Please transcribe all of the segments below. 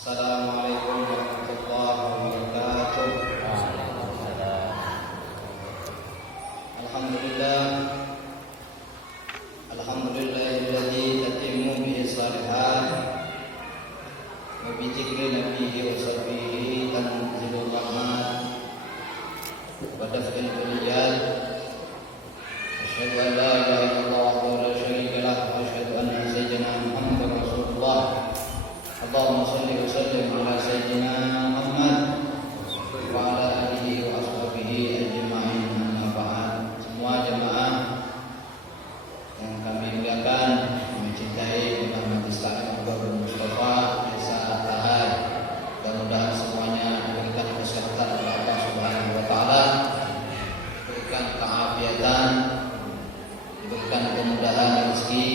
Assalamualaikum warahmatullahi wabarakatuh. Alhamdulillah, alhamdulillahilladzi tatimmu bihi shalihat wa bi dzikri nabiyhi wa sahbihi tanzilur rahmat wa daf'il baliyat. Asyhadu an la ilaha illallah wa la syarika lah wa asyhadu anna sayyidina Muhammadar Rasulullah. Allahumma shalli wa sallim ala sayyidina Muhammad wa ala alihi wa ashabihi ajma'in. Amma ba'd. Semua jemaah yang kami muliakan, kami cintai, Muhammad Islam Abu Mustafa Desa Tahai. Mudah-mudahan semuanya diberikan kesehatan oleh Allah Subhanahu wa taala, diberikan keafiatan, diberikan kemudahan rezeki,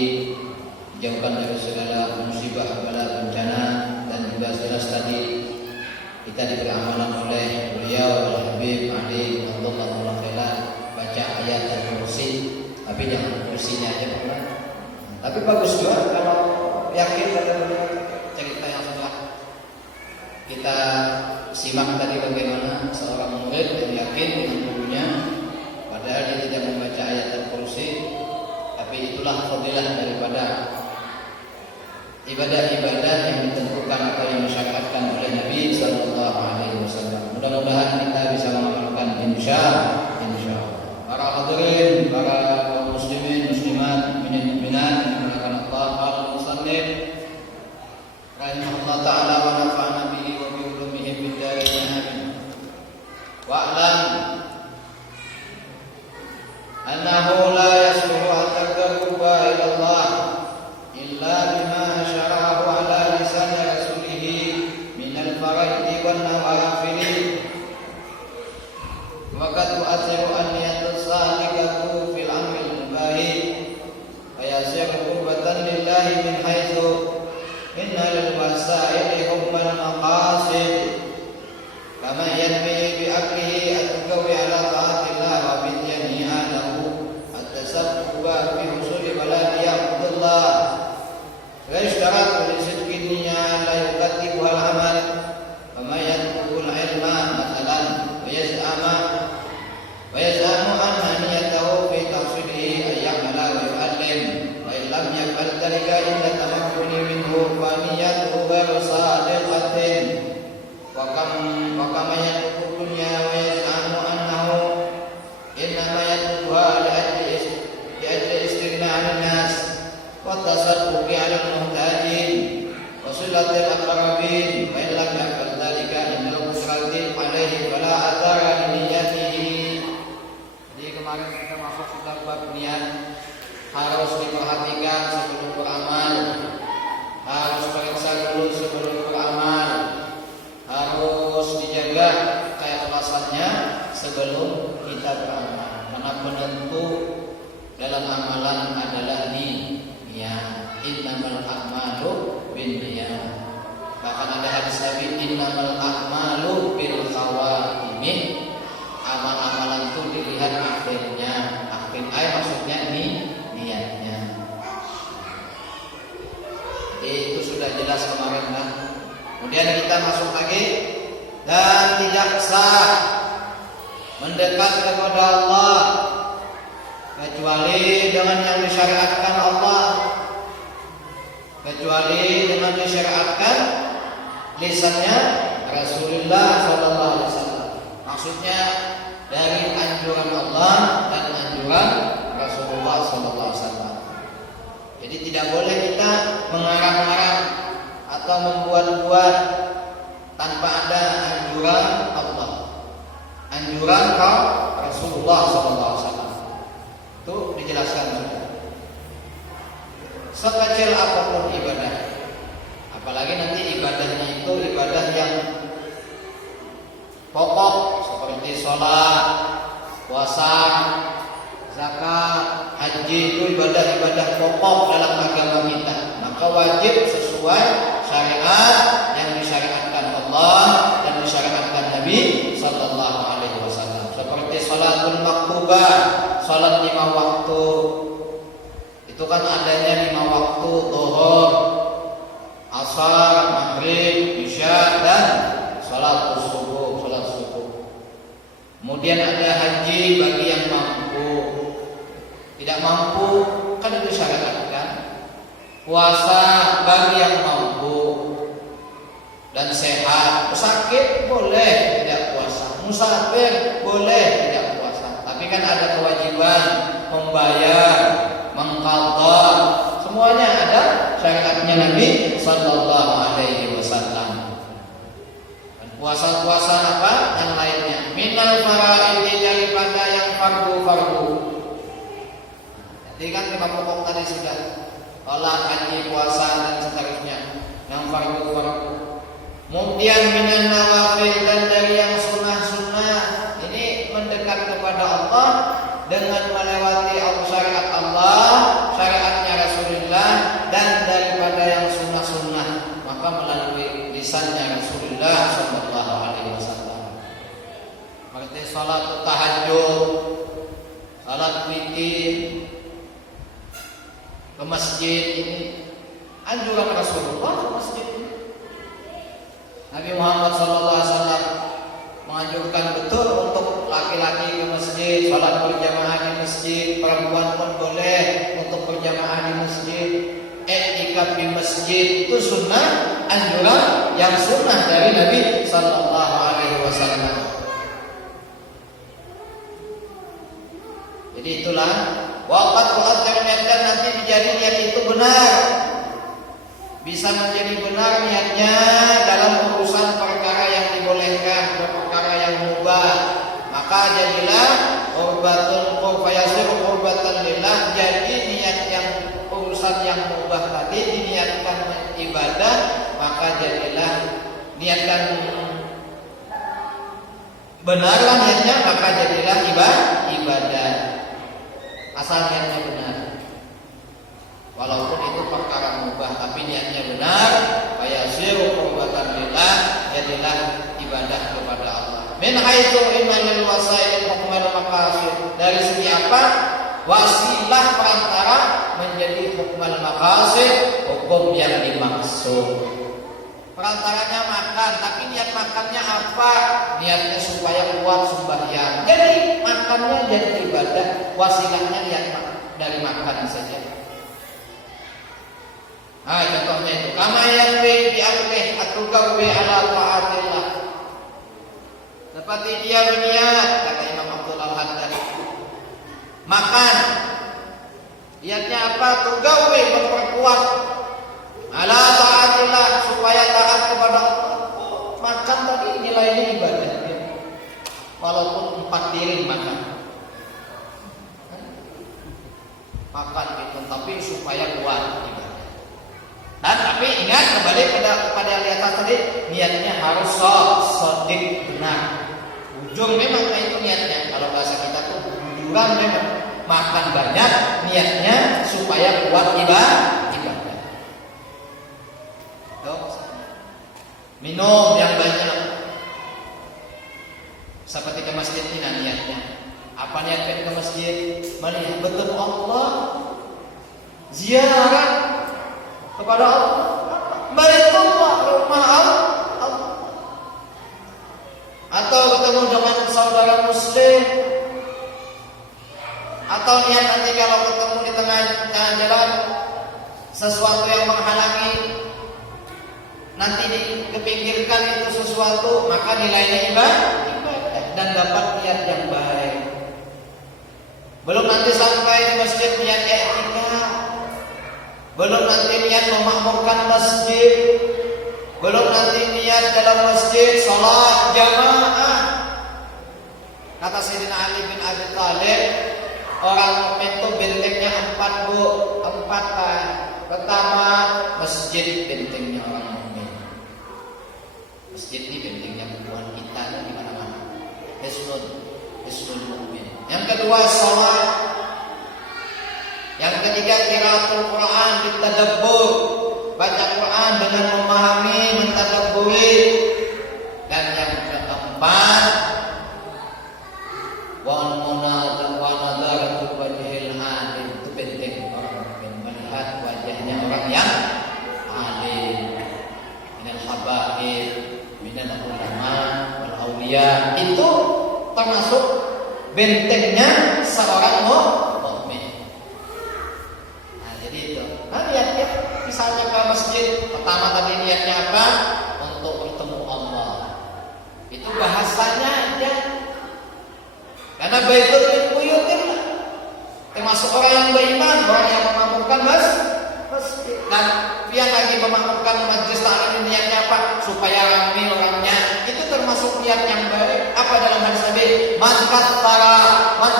dijauhkan dari segala musibah, bala, bencana, dan juga jelas tadi kita diberi amalan oleh beliau Al-Habib Ali Abdullah Khailan baca ayat dan kursi, tapi jangan kursinya aja Pak. Tapi bagus juga kalau yakin pada cerita yang setelah kita simak tadi, bagaimana seorang murid yang yakin dengan gurunya padahal dia tidak membaca ayat dan kursi, tapi itulah fadilah daripada ibadah-ibadah yang ditentukan atau yang disyariatkan oleh Nabi sallallahu alaihi wasallam. Mudah-mudahan kita bisa mengamalkan insyaallah. Para hadirin, para kaum muslimin, muslimat, mukminin, mukminat yang dimuliakan Allah, al-musannif rahimahullah taala wa nafa'ana bihi wa bi ulumihi fid dharain amin. Wa'lam annahu la yasluhu at-taqarruba ila Allah illa bima syara'ahu ala lisan rasulihi minal faraidi wan nawafili, wa qad tu'athiru an yatasadiqatu fil amri mubahi wa yasiru qurbatan lillahi min haitsu inna lil wasaili hubban maqasid kama yanmi bi aklihi at-qawi ala ta'atillah wa bi jami'anahu at-tasabbuba fi husuli baladi Abdullah. ويشترط لصدق النية لا يكذبها العمل وما يطلب العلم مثلا ويزعم أن نيته في تحصيله أن يعمل ويعلم، وإن لم يفعل ذلك عند التمكن منه فنيته غير صادقة. وكما يطلب الدنيا ويزعم أنه إنما يطلبها لأجل استغناء عن الناس والتصدق على المحتاجين وصلة الأقربين، وإن لم يفعل ذلك عند القدرة عليه فلا أثر لنيته. Jadi kemarin kita masuk sudah bab niat, harus diperhatikan sebelum beramal, harus periksa dulu sebelum beramal, harus dijaga keikhlasannya sebelum kita beramal, karena penentu dalam amalan adalah niat. Innamal a'malu binniyat. Bahkan ada hadis Nabi, innamal a'malu bil khawatimi. Amal-amalan itu dilihat akhirnya. Akhir maksudnya niatnya. Jadi itu sudah jelas kemarin kan. Kemudian kita masuk lagi, dan tidak sah mendekat kepada Allah kecuali dengan yang disyariatkan Allah, kecuali dengan disyariatkan lisannya Rasulullah sallallahu alaihi wasallam. Maksudnya dari anjuran Allah dan anjuran Rasulullah sallallahu alaihi wasallam. Jadi tidak boleh kita mengarang-arang atau membuat-buat tanpa ada anjuran Allah, anjuran Rasulullah sallallahu alaihi wasallam. Itu dijelaskan sudah. Sekecil apapun ibadah, apalagi nanti ibadahnya itu ibadah yang pokok seperti sholat, puasa, zakat, haji, itu ibadah-ibadah pokok dalam agama kita. Maka wajib sesuai syariat yang disyariatkan Allah dan disyariatkan Nabi sallallahu alaihi wasallam. Seperti sholatul maktubah, sholat 5 waktu. Itu kan adanya 5 waktu, zuhur, asar, maghrib, isya, salat subuh. Kemudian ada haji bagi yang mampu. Tidak mampu kan itu syarat kan? Puasa bagi yang mampu dan sehat. Sakit boleh tidak puasa. Musafir boleh tidak puasa. Tapi kan ada kewajiban membayar, mengqadha. Semuanya ada syariatnya Nabi sallallahu alaihi wasallam. Puasa-puasa apa? Yang lainnya. Minal faraidi, daripada yang fardu-fardu. Jadi kan lima pokok tadi sudah. Sholat, haji, puasa dan seterusnya. Yang fardu-fardu. Kemudian minan nawafil, dan dari yang sunnah-sunnah. Ini mendekat kepada Allah dengan melewati syariat Allah, syariatnya Rasulullah, dan daripada yang sunnah-sunnah maka melalui lisannya Rasulullah sallallahu alaihi wasallam. Seperti salat tahajud, salat witir, ke masjid, ini anjuran Rasulullah ke masjid. Nabi Muhammad sallallahu alaihi wasallam menganjurkan betul untuk laki-laki ke masjid, salat berjamaah di masjid, perempuan pun boleh untuk berjamaah di masjid. I'tikaf di masjid itu sunnah, anjuran yang sunnah dari Nabi sallallahu alaihi wasallam. Jadi itulah waqat ternyata nanti menjadi niat itu benar. Bisa menjadi benar niatnya dalam urusan perkara yang dibolehkan, perkara yang mubah. Maka jadilah qurbatun fayasir qurbatan lillah. Jadi niat yang urusan yang mubah tadi diniatkan ibadah, maka jadilah niatkan benarlah niatnya, maka jadilah ibadah. Asal niatnya benar. Walaupun itu perkara mubah, tapi niatnya benar, fayasiru qurbatan lillah, jadilah ibadah kepada Allah. Min haitsu inna lil wasail hukmal maqasid. Dari segi apa? Wasilah perantara menjadi hukmal maqasid, hukum yang dimaksud. Perantaranya makan, tapi niat makannya apa? Niatnya supaya kuat sembahyang. Jadi makannya jadi ibadah, wasilahnya niat dari makan saja. Contohnya itu kama yanwi bi amrih atugawi ala taatillah. Seperti dia berniat, kata Imam Abdul Al-Haddad, makan, niatnya apa? Tugawi, memperkuat ala taatillah, supaya taat kepada Allah. Makan tadi nilainya ibadah, walaupun 4 piring makan itu, tapi supaya kuat ibadah. Dan tapi ingat kembali pada yang di atas tadi, niatnya harus sodik benar. Ujung memang itu niatnya. Kalau bahasa kita tuh bujuran memang. Makan banyak, niatnya supaya kuat ibadah. Minum yang banyak. Seperti ke masjid ini niatnya. Apa niatnya ke masjid? Melihat betul Allah, ziarah kepada Allah, Baitullah, rumah Allah, atau bertemu dengan saudara muslim, atau niat nanti kalau ketemu di tengah jalan sesuatu yang menghalangi, nanti dipinggirkan itu sesuatu, maka nilainya ibadah dan dapat niat yang baik. Belum nanti sampai di masjid niat i'tikaf, belum nanti niat memakmurkan masjid, belum nanti niat dalam masjid salat jamaah. Kata Sayyidina Ali bin Abi Thalib, orang mukmin itu bentengnya 4. Pertama, masjid bentengnya orang mukmin. Masjid ini bentengnya hubungan kita di mana-mana. Hisnul mukmin. Yang kedua, salat. Yang ketiga, qiraatul Quran, bitadabbur, baca Quran dengan memahami, mentadabburi. Dan yang keempat, wa nadaratul wajhil alim, itu penting orang melihat wajahnya orang yang alim, minal habaib, minal ulama, mulia. Itu termasuk bentengnya seorang mukmin. Nah, jadi itu. Nah, lihat misalnya ke masjid, pertama tadi niatnya apa? Untuk bertemu Allah. Itu bahasanya aja. Karena baitul min buyutillah. Termasuk orang yang beriman, orang yang memakmurkan masjid. Dan yang lagi memakmurkan majelis taklim niatnya apa? Supaya ramai orangnya. Itu termasuk niat yang baik. Apa dalam hadis Nabi? Man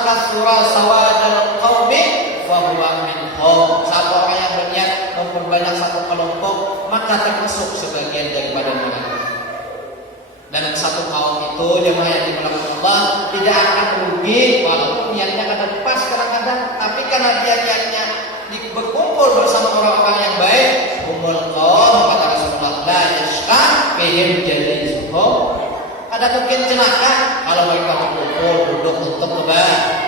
kasura sawadal qaumi fa huwa minhum. Satu orang yang berniat memperbanyak satu kelompok, maka termasuk sebagian daripada mereka. Dan satu kaum itu jemaah yang dimuliakan Allah tidak akan rugi walaupun niatnya kadang pas kadang-kadang, tapi karena dia niatnya berkumpul bersama orang-orang yang baik, umul qaum kata Rasulullah la yashqa bihim jalisuhum. Ada mungkin celaka kalau mereka berkumpul duduk untuk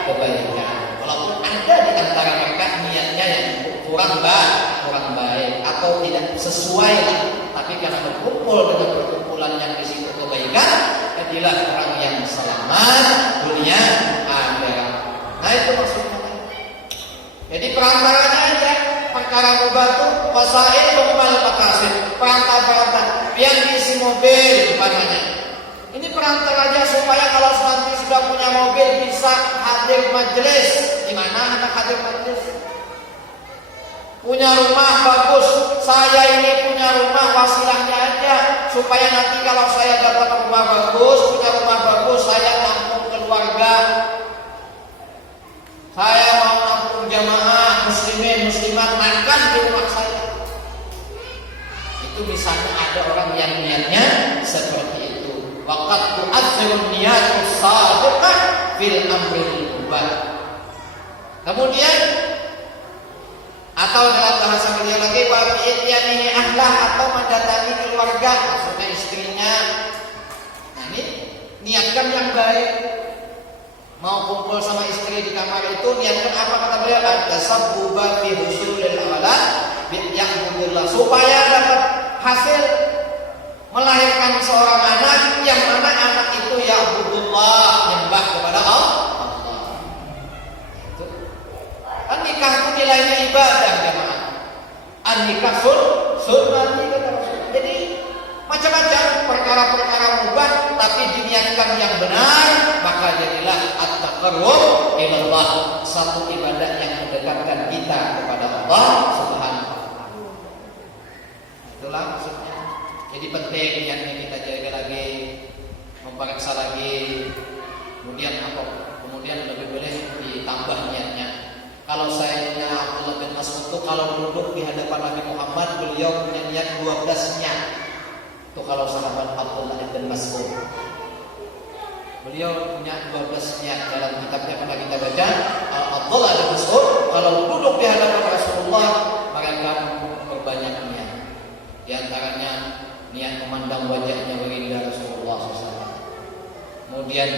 kebaikan. Walaupun ada di antara mereka niatnya yang kurang baik atau tidak sesuai lah, tapi karena berkumpul dengan perkumpulan yang di situ kebaikan, jadilah orang yang selamat dunia akhirat. Nah itu maksudnya. Jadi perantaranya aja perkara mubatu wasail pemal makasih, perantara yang diisi mobil umpamanya. Ini perantara aja supaya kalau nanti sudah punya mobil bisa hadir majelis. Di mana anak hadir majelis? Punya rumah bagus, saya ini punya rumah wasilahnya aja supaya nanti kalau saya dapat rumah bagus, punya rumah bagus, saya nampung keluarga, saya mau nampung jamaah muslimin muslimat makan di rumah saya. Itu misalnya ada orang yang niatnya seperti itu. Waqad tu'athirun niyatus shadiqah fil amril mubah. Kemudian atau dalam bahasa beliau lagi wa bi'yanihi ahlah, atau mendatangi keluarga, maksudnya istrinya. Nah ini niatkan yang baik. Mau kumpul sama istri di kamar itu niatkan apa kata beliau? At-tasabbuba fi husulil awalad bi'yahmudillah, supaya dapat hasil melahirkan seorang anak yang mana anak itu ya'budullah, menyembah kepada Allah. Kan nikah itu nilainya ibadah jemaah. An-nikah sunnah. Jadi macam-macam perkara-perkara mubah tapi diniatkan yang benar, maka jadilah at-taqarrub ilallah, satu ibadah yang mendekatkan kita kepada Allah Subhanahu wa taala. Itulah maksudnya. Jadi penting niatnya kita jaga lagi, memperiksa lagi. Kemudian lebih boleh ditambah niatnya. Kalau saya punya Abdullah bin Mas'ud itu kalau duduk di hadapan Nabi Muhammad, beliau punya niat 12 niat. Itu kalau sahabat Abdullah bin Mas'ud. Beliau punya 12 niat. Dalam kitabnya pernah kita baca, Abdullah bin Mas'ud kalau duduk di hadapan Rasulullah, mereka berbanyak niat. Di antaranya niat memandang wajahnya baginda Rasulullah SAW. Kemudian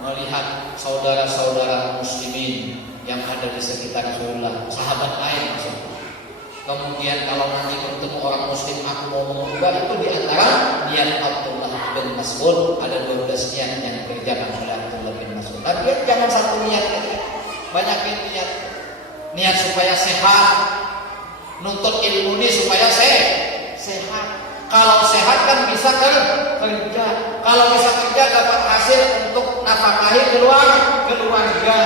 melihat saudara-saudara muslimin yang ada di sekitar Rasulullah, sahabat lain maksudnya. Kemudian kalau nanti bertemu orang muslim aku mau mengubah, itu di antara niat Abdullah bin Mas'ud. Ada 12 niat yang dikerjakan oleh Abdullah bin Mas'ud. Tapi jangan satu niat aja, banyakin niat. Niat supaya sehat, nuntut ilmu ini supaya sehat. Kalau sehat kan bisa kerja. Kalau bisa kerja dapat hasil untuk nafkahi keluarga.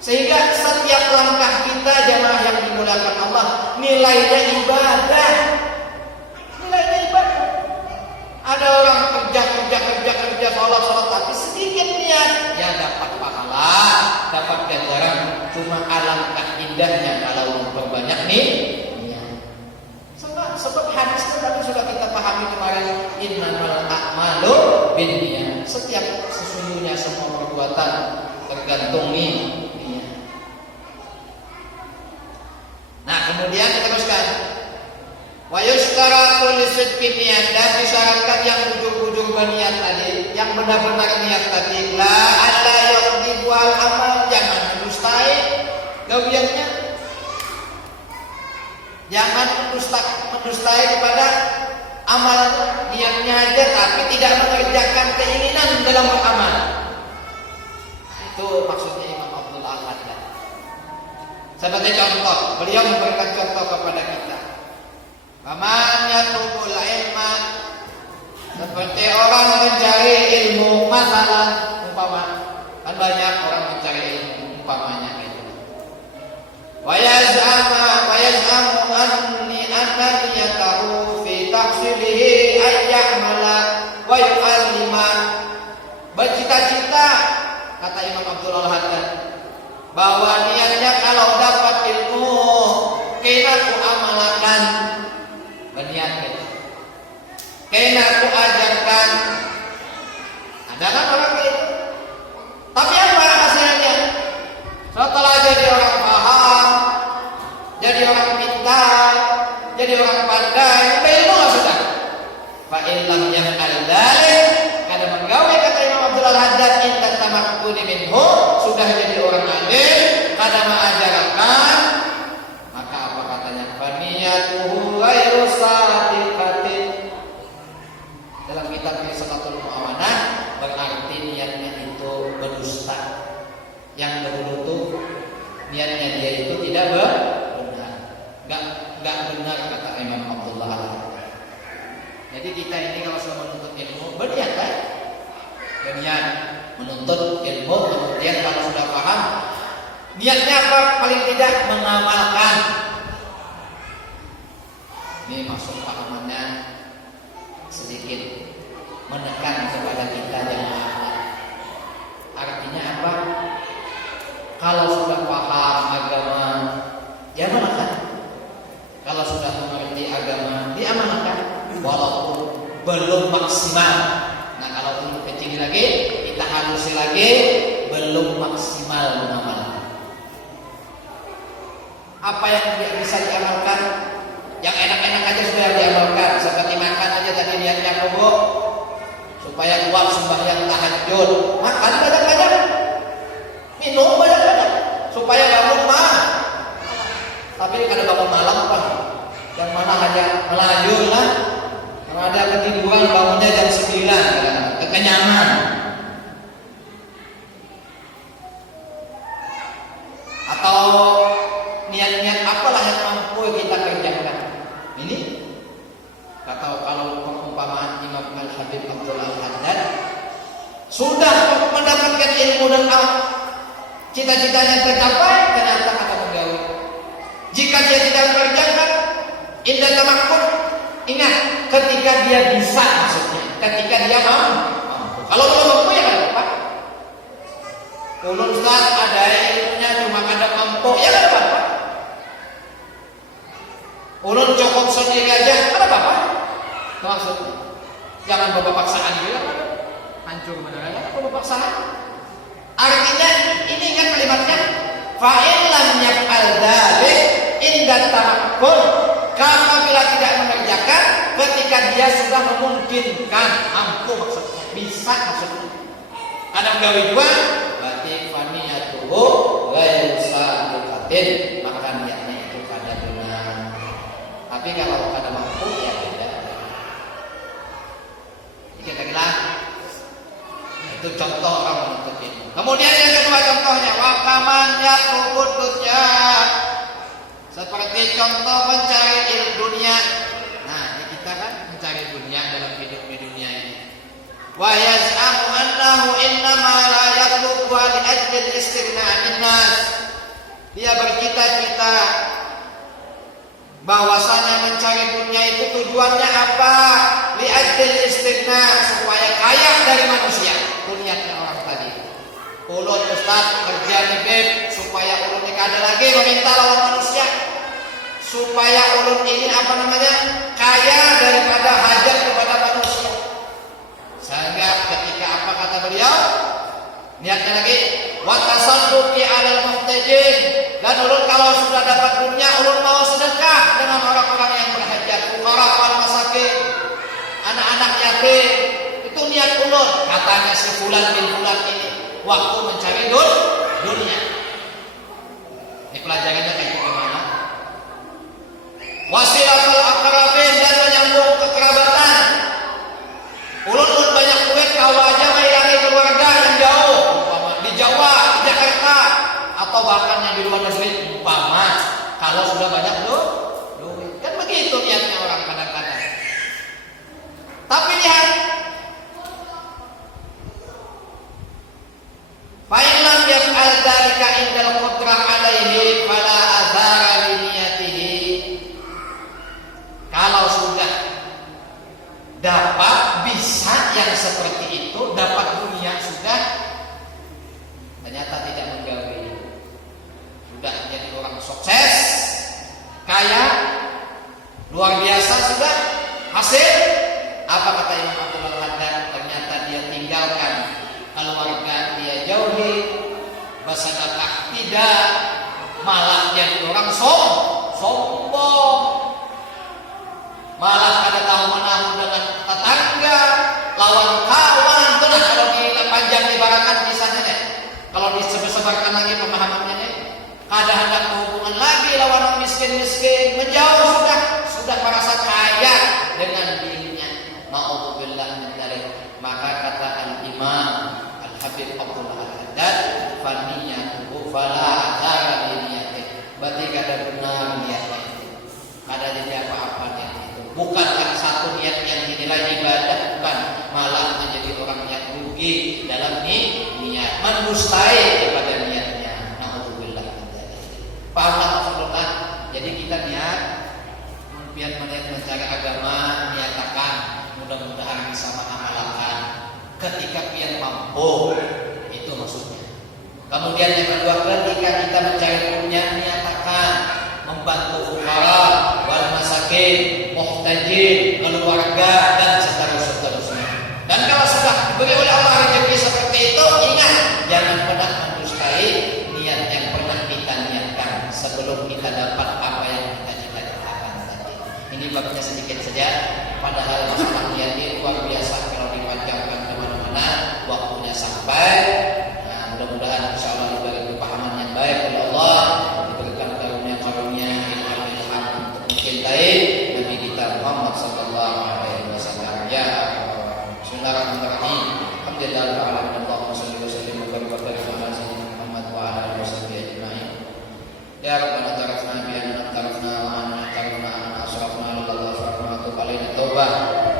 Sehingga setiap langkah kita jemaah yang dimuliakan Allah nilainya ibadah. Ada orang kerja sholat tapi sedikit niat, ya dapat pahala, dapat ganjaran. Cuma alangkah indahnya kalau memperbanyak niat. Sebab hadis itu tadi sudah kita pahami kemarin, innamal a'malu binniyat. Setiap sesungguhnya semua perbuatan tergantung niat. Nah kemudian diteruskan, wa yustaratu lisidqi niyat, dan disyaratkan yang ujung-ujung berniat tadi, yang benar-benar niat tadi, la alla yaqdibu al amal, jangan mendustai gawiannya, jangan mendustai kepada Amal niatnya aja tapi tidak mengerjakan keinginan dalam beramal. Nah, itu maksudnya Imam Abdul Al-Haddad. Sebagai contoh, beliau memberikan contoh kepada kita. Faman yatlubul ilma, seperti orang mencari ilmu, masalah umpama kan banyak orang mencari ilmu umpamanya gitu. Wa yaz'amu anni anniyatahu fi tahsilihi ayyamala wa yu'allima. Bercita-cita, kata Imam Abdul Al-Haddad, bahwa niatnya kalau dapat ilmu kena ku amalkan, berniat gitu. Kena ku ajarkan. Ada kan orang gitu? Tapi apa hasilnya? Setelah jadi orang paham, jadi orang pintar, jadi orang pandai, ilmu lah sudah. Fa illam yaf'al dzalik, kada menggawe, kata Imam Abdul Al-Haddad, inta tamakkuni minhu, sudah jadi orang alim, kada mengajarkan, maka apa katanya? Fa niyatuhu ghairu sadiqatin. Dalam kitab Risalatul Mu'amanah berarti niatnya itu berdusta. Yang dahulu tuh niatnya dia itu tidak benar, nggak benar, kata Imam Abdullah Al-Haddad. Jadi kita ini kalau sudah menuntut ilmu berniat kan? Berniat menuntut ilmu, kemudian kalau sudah paham, niatnya apa? Paling tidak mengamalkan. Ini maksud pahamannya sedikit menekan kepada kita yang paham. Artinya apa? Kalau sudah paham agama, ya amalkan. Kalau sudah mengerti agama, diamalkan. Walaupun belum maksimal. Nah, kalau belum kecil lagi, kita halusi lagi, belum maksimal mengamalkan. Apa yang bisa diamalkan? Yang enak-enak aja sudah diamalkan. Seperti makan aja tadi niatnya apa, Bu? Supaya kuat sembahyang tahajud. Makan banyak-banyak. Minum banyak-banyak supaya bangun malam. Tapi kada bangun malam Pak. Yang mana hanya melayur lah. Kalau ada ketiduran bangunnya jam 9, kekenyangan. Atau niat-niat apalah yang mampu kita kerjakan. Ini kata kalau perumpamaan Imam Al-Habib Abdul Al-Haddad, sudah mendapatkan ilmu dan cita-citanya tercapai, ternyata kata menggawe. Jika dia tidak mengerjakan, indah tamakkun, ingat ketika dia bisa, maksudnya ketika dia mampu. Kalau belum mampu ya kan apa? Ulun Ustaz ada ilmunya cuma kada mampu, ya kan apa? Ulun cukup sendiri aja, ada apa? Maksudnya jangan bawa paksaan juga, hancur beneran ya, bawa paksaan. Artinya ini ingat kalimatnya, fa in lam yaf'al dzalik inda tamakkun, apabila tidak mengerjakan ketika dia sudah memungkinkan, mampu maksudnya, bisa maksudnya. Kadang gawe dua, berarti fa niyatuhu ghairu sadiqatin, maka niatnya itu kada benar. Tapi kalau kada mampu ya tidak. Kita bilang itu contoh orang menuntut ilmu. Kemudian yang kedua contohnya, wakaman yatlubud dunya, seperti contoh mencari ilmu dunia. Nah, ini kita kan mencari dunia dalam hidup di dunia ini. Wa yaz'amu annahu innama la yatlubu li ajli istighna' minnas. Dia bercita-cita bahwasanya mencari dunia itu tujuannya apa? Li ajli istighna', supaya kaya dari manusia. Niatnya orang tadi. Ulun Ustaz kerja di BEP supaya ulun ini kada lagi meminta lawan manusia. Supaya ulun ini kaya daripada hajat kepada manusia. Sehingga ketika apa kata beliau? Niatnya lagi wa tasadduqi 'alal muhtajin. Dan ulun kalau sudah dapat dunia, ulun mau sedekah dengan orang-orang yang berhajat, fuqara wal masakin, anak-anak yatim. Itu niat ulun, katanya si fulan bin fulan ini waktu mencari dunia. Ini pelajarannya kayak gimana? Wasilatul aqrabin, dan menyambung kekerabatan. bisa yang seperti itu dapat dunia sudah, ternyata tidak menggapai, sudah jadi orang sukses, kaya, luar biasa sudah hasil. Apa kata Imam Abdul Haddad? Ternyata dia tinggalkan keluarga, dia jauhi, bersedekah tidak, malah jadi orang sombong, malah kada tahu menahu dengan tetangga, lawan kawan. Itu lah kalau panjang dibarakan misalnya nih, kalau disebarkan lagi pemahamannya nih, kada hendak hubungan lagi lawan orang miskin, menjauh sudah merasa kaya dengan dirinya. Na'udzubillah min dzalik. Maka kata Al-Imam Al-Habib Abdul Haddad, faniyatuhu fala athara li niyatih. Berarti kada benar niatnya itu, kada jadi apa-apa niat itu. Bukanlah satu niat yang dinilai ibadah, bukan, malah menjadi orang yang rugi dalam niat, mendustai kepada niatnya. Na'udzubillah min dzalik. Pahamlah maksudnya. Jadi kita niat biar mencari agama, niatakan, mudah-mudahan bisa mengamalkan ketika pian mampu, itu maksudnya. Kemudian yang kedua, ketika kita mencari dunia, niatakan membantu fuqara wal masakin, muhtajin, keluarga dan seterusnya. Dan kalau sudah diberi oleh Allah rezeki seperti itu, ingat jangan pernah mendustai niat yang pernah kita niatkan sebelum kita dapat apa yang kita cita-citakan tadi. Ini babnya sedikit saja, padahal masalah niat ini luar biasa kalau dipanjangkan kemana-mana, waktunya sampai. Nah, mudah-mudahan insyaallah diberi kepahaman yang baik oleh Allah, diberikan karunia-karunia ilham untuk mencintai Nabi kita Muhammad sallallahu alaihi wasallam. Ya, bismillahirrahmanirrahim. Alhamdulillah Allahumma shalli wa sallim wa barik ala sayyidina Muhammad wa ala alihi wasahbihi ajma'in. Ya Rabbana tarafna bi anna tarafna wa anna tarafna anna asrafna lillahi wa tub alaina taubah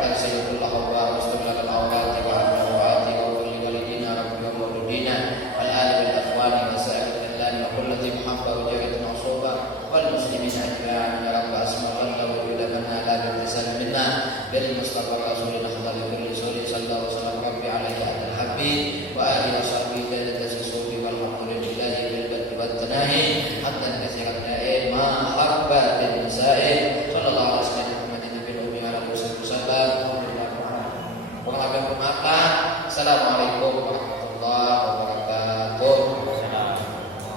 dan sayyidullah wa mustamilal awqat wa al-awqati wa kulli walidina rabbil mawludina wal ali wal akhwani wa sa'il al wa kullati muhabba wa jaridun usuba wal muslimin ajma'in ya rabb asma'il wa yudaman ala al-tisal minna bil mustafa rasulina hadari kulli suri sallallahu alaihi wasallam rabbi alaihi al-habib wa alihi wa sahbihi dalil tasawwuf wal muhammadillah bil badri wat tanahi hatta kasirat da'in ma habbatin sa'id sallallahu alaihi wasallam. Assalamualaikum